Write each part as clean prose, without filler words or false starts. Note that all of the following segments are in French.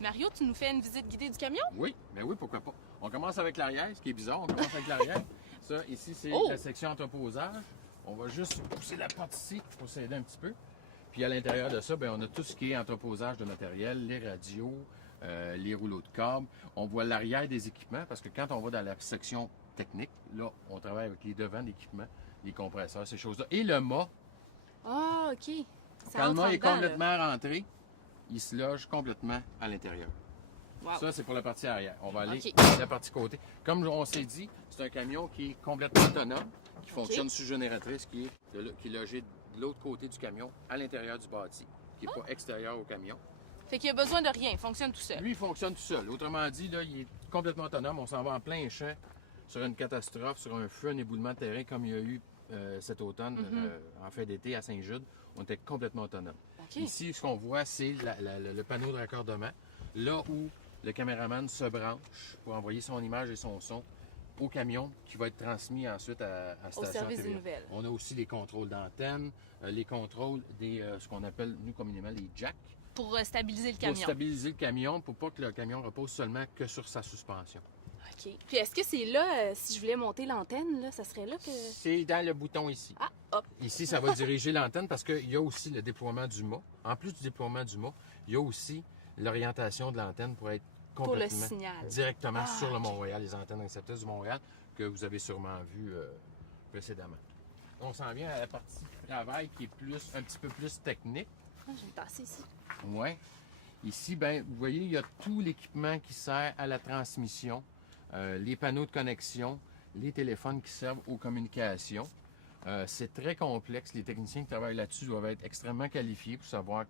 Mario, tu nous fais une visite guidée du camion? Oui, ben oui, pourquoi pas. On commence avec l'arrière, ce qui est bizarre, on commence avec l'arrière. Ça, ici, c'est la section entreposage. On va juste pousser la porte ici pour s'aider un petit peu. Puis à l'intérieur de ça, ben, on a tout ce qui est entreposage de matériel, les radios, les rouleaux de câbles. On voit l'arrière des équipements parce que quand on va dans la section technique, là, on travaille avec les devants d'équipement, les compresseurs, ces choses-là. Et le mât, Ah, OK. Ça quand le entre mât en est dedans, là. complètement rentré, il se loge complètement à l'intérieur. Wow. Ça, c'est pour la partie arrière. On va aller OK. à la partie côté. Comme on s'est dit, c'est un camion qui est complètement autonome, qui fonctionne sur génératrice, qui est logé de l'autre côté du camion, à l'intérieur du bâti, qui n'est pas extérieur au camion. Fait qu'il a besoin de rien, il fonctionne tout seul. Lui, il fonctionne tout seul. Autrement dit, là, il est complètement autonome. On s'en va en plein champ sur une catastrophe, sur un feu, un éboulement de terrain comme il y a eu cet automne, en fin d'été à Saint-Jude. On était complètement autonome. OK. Ici, ce qu'on voit, c'est le panneau de raccordement, là où le caméraman se branche pour envoyer son image et son son au camion qui va être transmis ensuite à Station service TVA. des nouvelles. On a aussi les contrôles d'antenne, les contrôles des ce qu'on appelle, nous, communément, les jacks. Pour stabiliser le Pour camion. stabiliser le camion, pour pas que le camion repose seulement que sur sa suspension. OK. Puis est-ce que c'est là, si je voulais monter l'antenne, là, ça serait là que... C'est dans le bouton ici. Ah, hop. Ici, ça va diriger l'antenne parce qu'il y a aussi le déploiement du mât. En plus du déploiement du mât, il y a aussi l'orientation de l'antenne pour être Pour le complètement signal. directement sur le OK. Mont-Royal, les antennes réceptrices du Mont-Royal que vous avez sûrement vues précédemment. On s'en vient à la partie travail qui est un petit peu plus technique. Ah, je vais me tasser ici. Ouais. Ici, ben, vous voyez, il y a tout l'équipement qui sert à la transmission, les panneaux de connexion, les téléphones qui servent aux communications. C'est très complexe. Les techniciens qui travaillent là-dessus doivent être extrêmement qualifiés pour savoir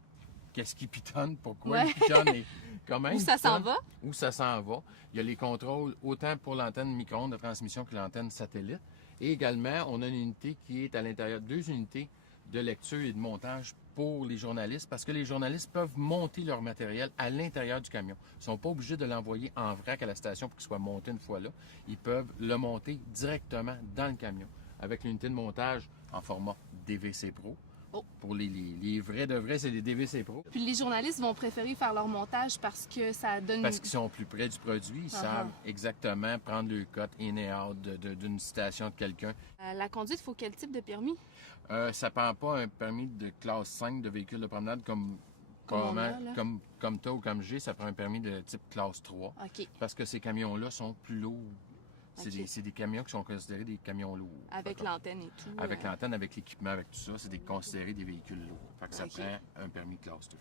qu'est-ce qui pitonne, pourquoi il pitonne et comment Où il ça s'en pitonne, va? où ça s'en va. Il y a les contrôles autant pour l'antenne micro-ondes de transmission que l'antenne satellite. Et également, on a une unité qui est à l'intérieur, 2 unités de lecture et de montage pour les journalistes, parce que les journalistes peuvent monter leur matériel à l'intérieur du camion. Ils ne sont pas obligés de l'envoyer en vrac à la station pour qu'il soit monté une fois là. Ils peuvent le monter directement dans le camion avec l'unité de montage en format DVC Pro. Oh. Pour les vrais de vrais, c'est les DVC Pro. Puis les journalistes vont préférer faire leur montage parce que ça donne... Parce qu'ils sont plus près du produit, ils savent exactement prendre le code in et out d'une citation de quelqu'un. La conduite, il faut quel type de permis? Ça prend pas un permis de classe 5 de véhicule de promenade comme Comme on a, là. comme toi ou comme j'ai, ça prend un permis de type classe 3. OK. Parce que ces camions-là sont plus lourds. C'est OK. des camions qui sont considérés des camions lourds. Avec l'antenne et tout. Avec l'antenne, avec l'équipement, avec tout ça, c'est considéré des véhicules lourds. Fait que ça OK. prend un permis de classe 2.